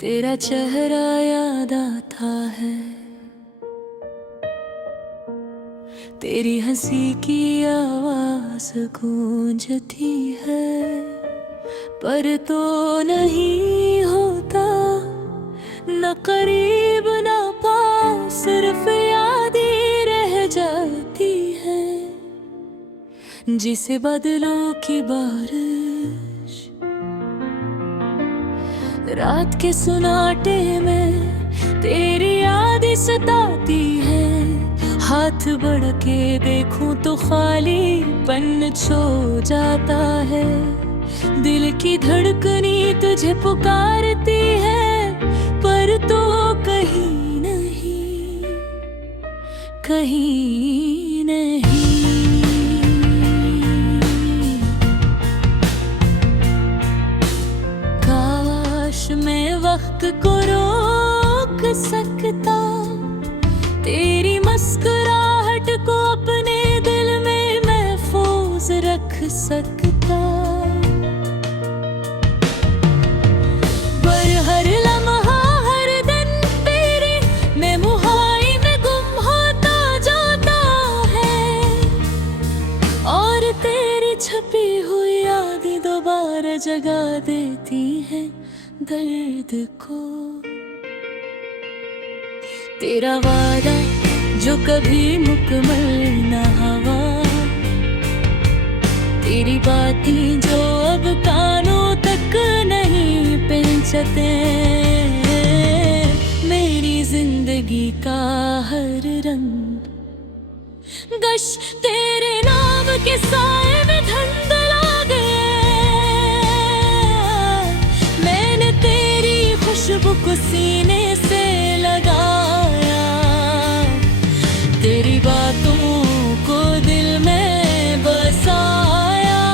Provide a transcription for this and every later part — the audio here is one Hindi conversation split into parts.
तेरा चेहरा याद आता है, तेरी हंसी की आवाज गूंजती है, पर तो नहीं होता न करीब न पास, सिर्फ याद ही रह जाती है, जिसे बादलों की बारिश रात के सुनाटे में तेरी याद सताती है। हाथ बढ़ के देखूं तो खालीपन छो जाता है, दिल की धड़कनी तुझे पुकारती है, पर तो कहीं नहीं, कहीं नहीं। काश मैं वक्त को रोक सकता, तेरी मुस्कुराहट को अपने दिल में महफूज रख सकता, पर हर लम्हा हर दिन तेरे मेमोरी में गुम होता जाता है, और तेरी छपी हुई यादें दोबारा जगा देती हैं दर्द को। तेरा वादा जो कभी मुकम्मल न हुआ, तेरी बातें जो अब कानों तक नहीं पहुंचते, मेरी जिंदगी का हर रंग गश तेरे नाम के साए में धुंधला गया। मैंने तेरी खुशबू को सीने से लगाया, तेरी बातों को दिल में बसाया,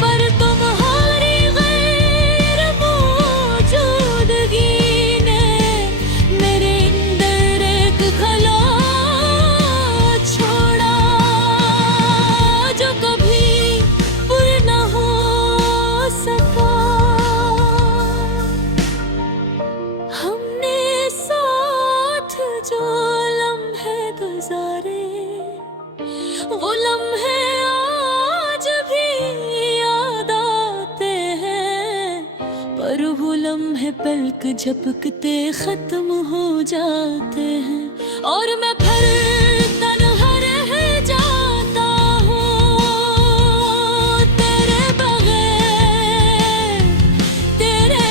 पर तुम्हारी गैर मौजूदगी ने मेरे अंदर एक खला छोड़ा, जो कभी पूरा न हो सका। हमने साथ जो लम्हे गुजारे, वो लम्हे आज भी याद आते हैं, पर वो लम्हे पलक झपकते खत्म हो जाते हैं, और मैं फिर तन्हा रह जाता हूँ तेरे बगैर, तेरे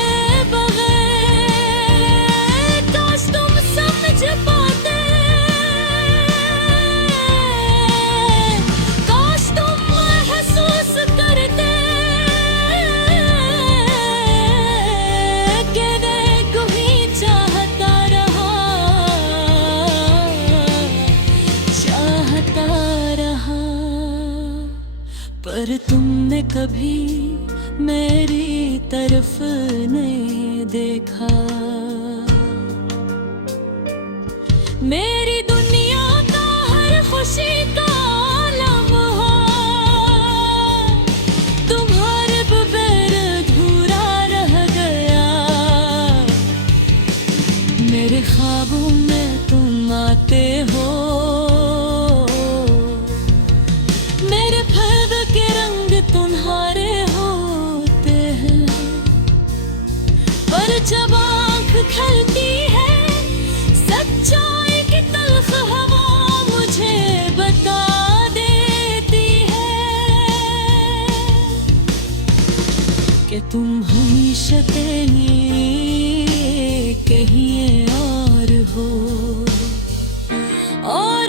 बगैर। काश तुम समझ पाते, काश तुम महसूस करते, कि मैं को ही चाहता रहा, पर तुमने कभी मेरी तरफ नहीं देखा। मेरी दुनिया का हर खुशी का लम्हा तुम्हारे बगैर अधूरा रह गया। मेरे ख्वाबों में तुम आते हो, मेरे फर्द के रंग तुम्हारे होते हैं, पर जब आँख खलती है सच्चाई की तल्ख हवा मुझे बता देती है, कि तुम हमेशा कहीं और हो, और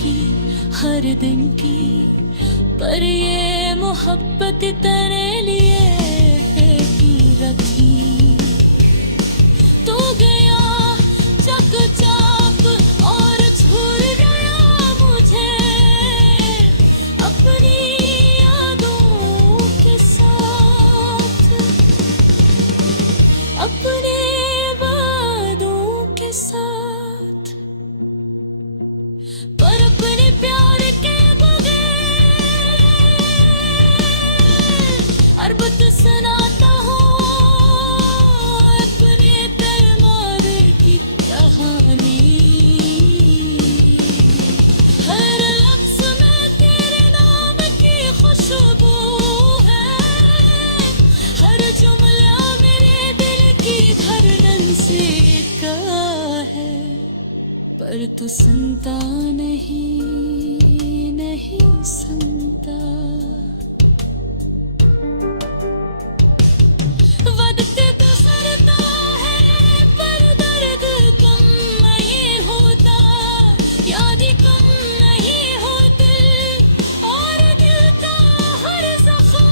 की हर दिन की, पर ये मोहब्बत तेरे लिए की रखी। तू गया चकचाक और छुड़ गया मुझे अपनी यादों के साथ, अपने वादों के साथ। पर अपने प्यार के बगैर अरबत सुनाता हूँ अपने तरमार की कहानी। हर लफ्ज़ में तेरे नाम की खुशबू है, हर जुमला मेरे दिल की धड़कन से का है। पर तू सुनता नहीं, नहीं सुनता। वक्त तो सरता है पर दर्द कम नहीं होता, याद कम नहीं होती, और दिल का हर जख्म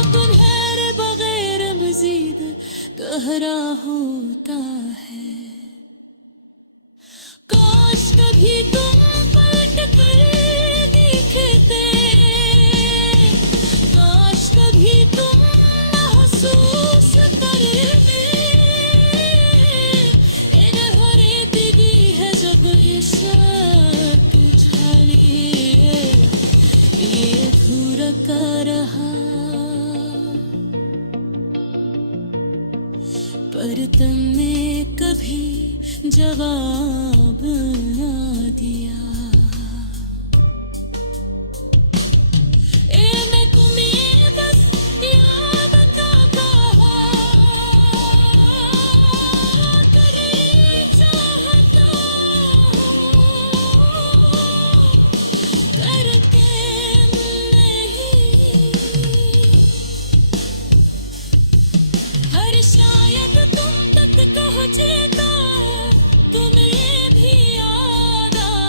अपने बगैर मजीद गहरा होता है। काश कभी तुम पलट कर दिखते, काश कभी तुम महसूस करते, इन हरेदगी है जब ये शक छालिए, ये अधूरा का रहा। पर तुमने कभी जवाब ना दिया। मैं तुम्हें बस याद का कहा करे चाहता हूँ, करके नहीं। हर शायद तुम तक पहुँचेगा, तुम्हें भी याद आए।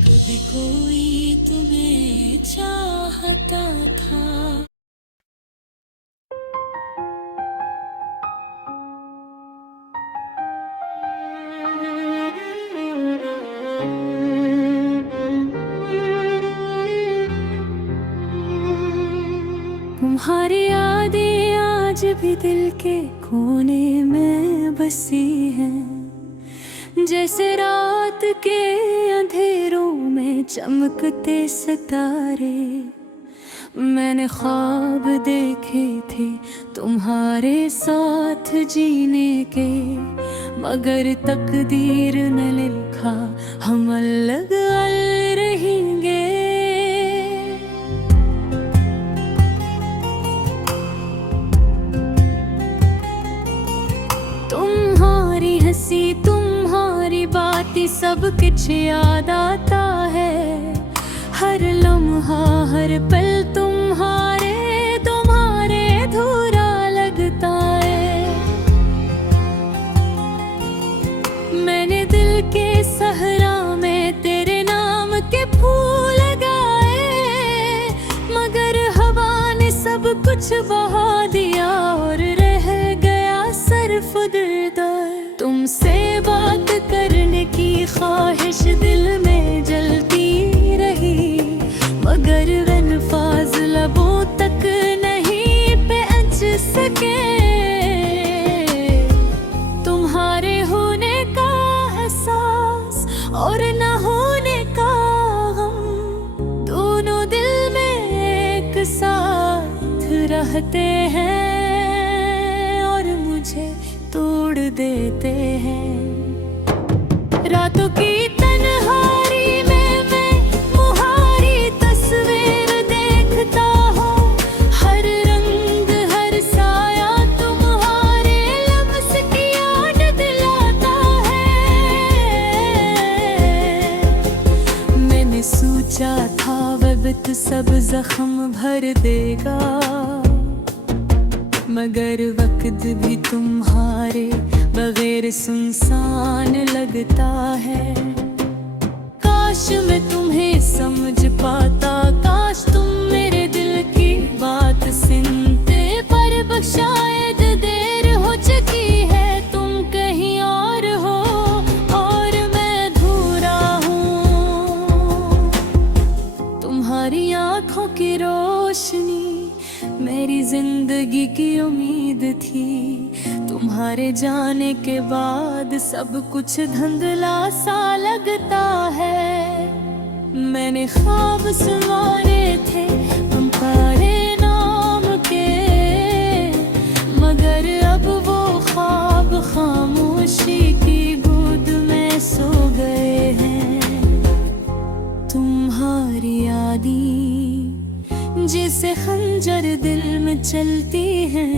कभी कोई तुम्हें चाहता था। तुम्हारी यादें आज भी दिल के कोने में बसी हैं, जैसे रात के अंधेरों में चमकते सितारे। मैंने ख्वाब देखे थे तुम्हारे साथ जीने के, मगर तकदीर ने लिखा हम अलग अलग रहेंगे। तुम्हारी हंसी तुम्हारी बातें सब कुछ याद आता है, हर लम्हा हर पल तुम्हारे तुम्हारे अधूरा लगता है। मैंने दिल के सहरा में तेरे नाम के फूल लगाए, मगर हवा ने सब कुछ बहा दिया और रह गया सिर्फ दर्द। तुमसे बात करने की ख्वाहिश दिल में जलती रही, मगर अल्फाज लबों तक नहीं पहुंच सके। तुम्हारे होने का एहसास और न होने का गम, दोनों दिल में एक साथ रहते हैं और मुझे तोड़ देते हैं। रातों की तन्हाई में मैं तुम्हारी तस्वीर देखता हूँ, हर रंग हर साया तुम्हारे लम्स की याद दिलाता है। मैंने सोचा था वक्त सब जख्म भर देगा, मगर वक्त भी तुम्हारे बगैर सुनसान लगता है। काश मैं तुम्हें समझ पाता, काश तुम मेरे दिल की बात सुनते, पर शायद देर हो चुकी है। तुम कहीं और हो और मैं अधूरा हूँ। तुम्हारी आंखों की रोशनी मेरी जिंदगी की उम्मीद थी। तुम्हारे जाने के बाद सब कुछ धुंधला सा लगता है। मैंने ख्वाब संवारे थे तुम्हारे नाम के, मगर अब वो ख्वाब खामोशी की गोद में सो गए हैं। तुम्हारी यादें जिसे खंजर दिल में चलती है,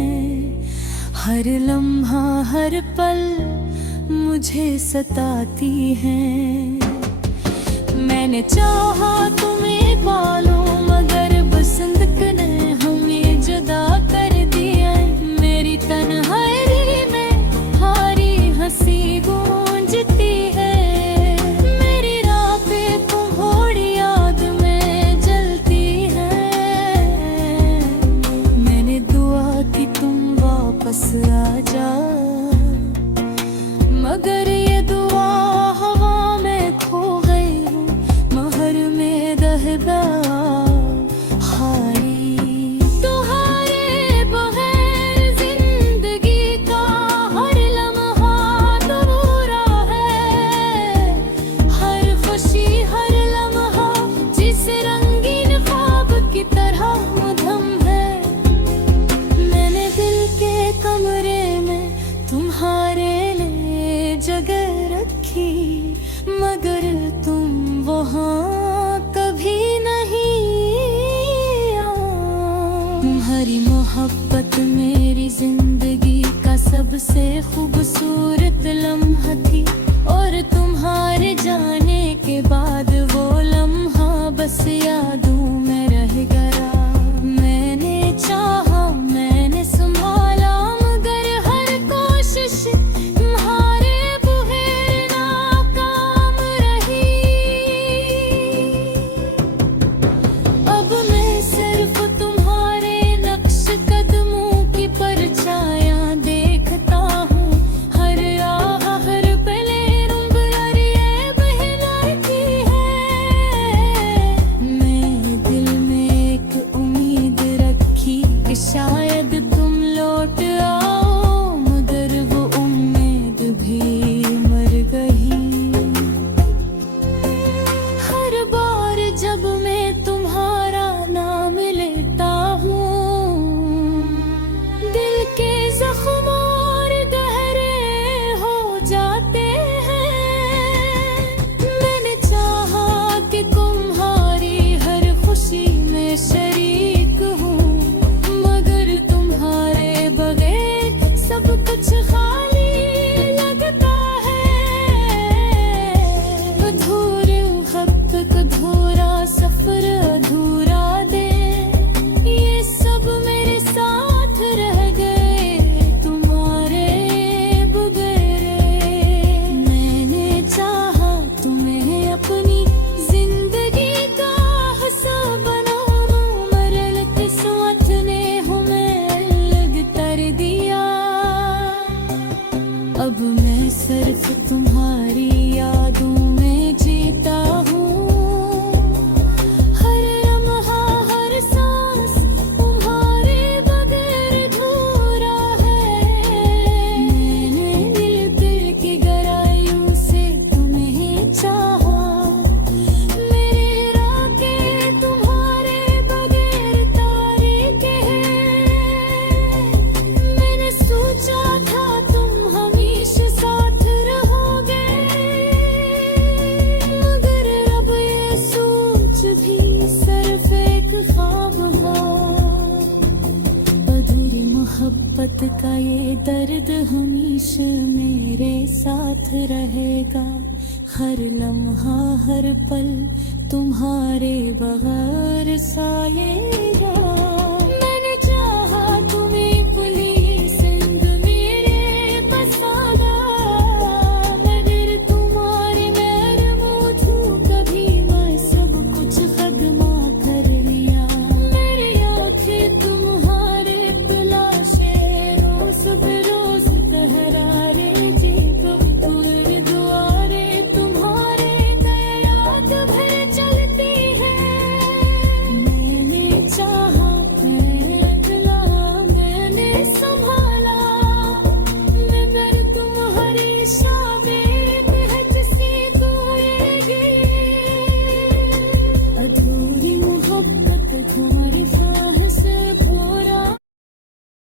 हर लम्हा हर पल मुझे सताती है। मैंने चाहा तुम्हें पालो, मगर बसंत ने हमें जुदा कर दिया। मेरी तन्हाई में हारी हंसी गूंजती है। मेरी राह पे तुम्हारी याद में जलती है। मैंने दुआ की तुम वापस आ जा, मगर ये दुआ हवा में खो गई हूँ, महर में दहदा हारी। तुम्हारे बगैर जिंदगी का हर लम्हा अधूरा है। हर खुशी हर लम्हा जिस रंगीन ख्वाब की तरह मधुम है। मैंने दिल के कमरे में तुम्हारे लिए जगह रखी, मगर तुम वहाँ कभी नहीं आए। तुम्हारी मोहब्बत मेरी जिंदगी का सबसे खूबसूरत लम्हा थी, और तुम्हारे जाने के बाद वो लम्हा बस यादों में रह गया। मैंने चाहा मैंने संभाला, मगर हर कोशिश तुम्हारे बगैर नाकाम रही। अब मैं सिर्फ तुम्हारे नक्श कदमों की परछायां देखता हूँ। हर राह हर पले रुंग ये बहलाती है। मैं दिल में एक उम्मीद रखी कि शायद तुम लौट आओ, मगर वो उम्मीद भी मर गई। हर बार जब मैं तुम्हारा नाम लेता हूँ, दिल के जख्म और गहरे हो जाते हैं। मैंने चाहा कि तुम्हारी हर खुशी में शरीक हूँ, मगर तुम्हारे बगैर सब कुछ खाली लगता है। अधूरे वक्त अधूरा सफर अधूरा दे, ये सब मेरे साथ रह गए तुम्हारे बगैर। मैंने चाहा तुम्हें अपनी जिंदगी का हिस्सा बनाऊं, मगर किस्मत ने हमें अलग कर दिया। अब मैं सिर्फ तुम्हारी यादों में जीता हूँ। हर लम्हा हर सांस तुम्हारे बगैर अधूरा है। मैंने दिल की गहराइयों से तुम्हें चाहा, मेरे राह तुम्हारे बगैर तारीके हैं। मैंने सोचा था तुम हमेशा साथ रहोगे, मगर अब ये सोच भी सिर्फ एक ख्वाब है। अधूरी मोहब्बत का ये दर्द हमेशा मेरे साथ रहेगा। हर लम्हा हर पल तुम्हारे बगैर साये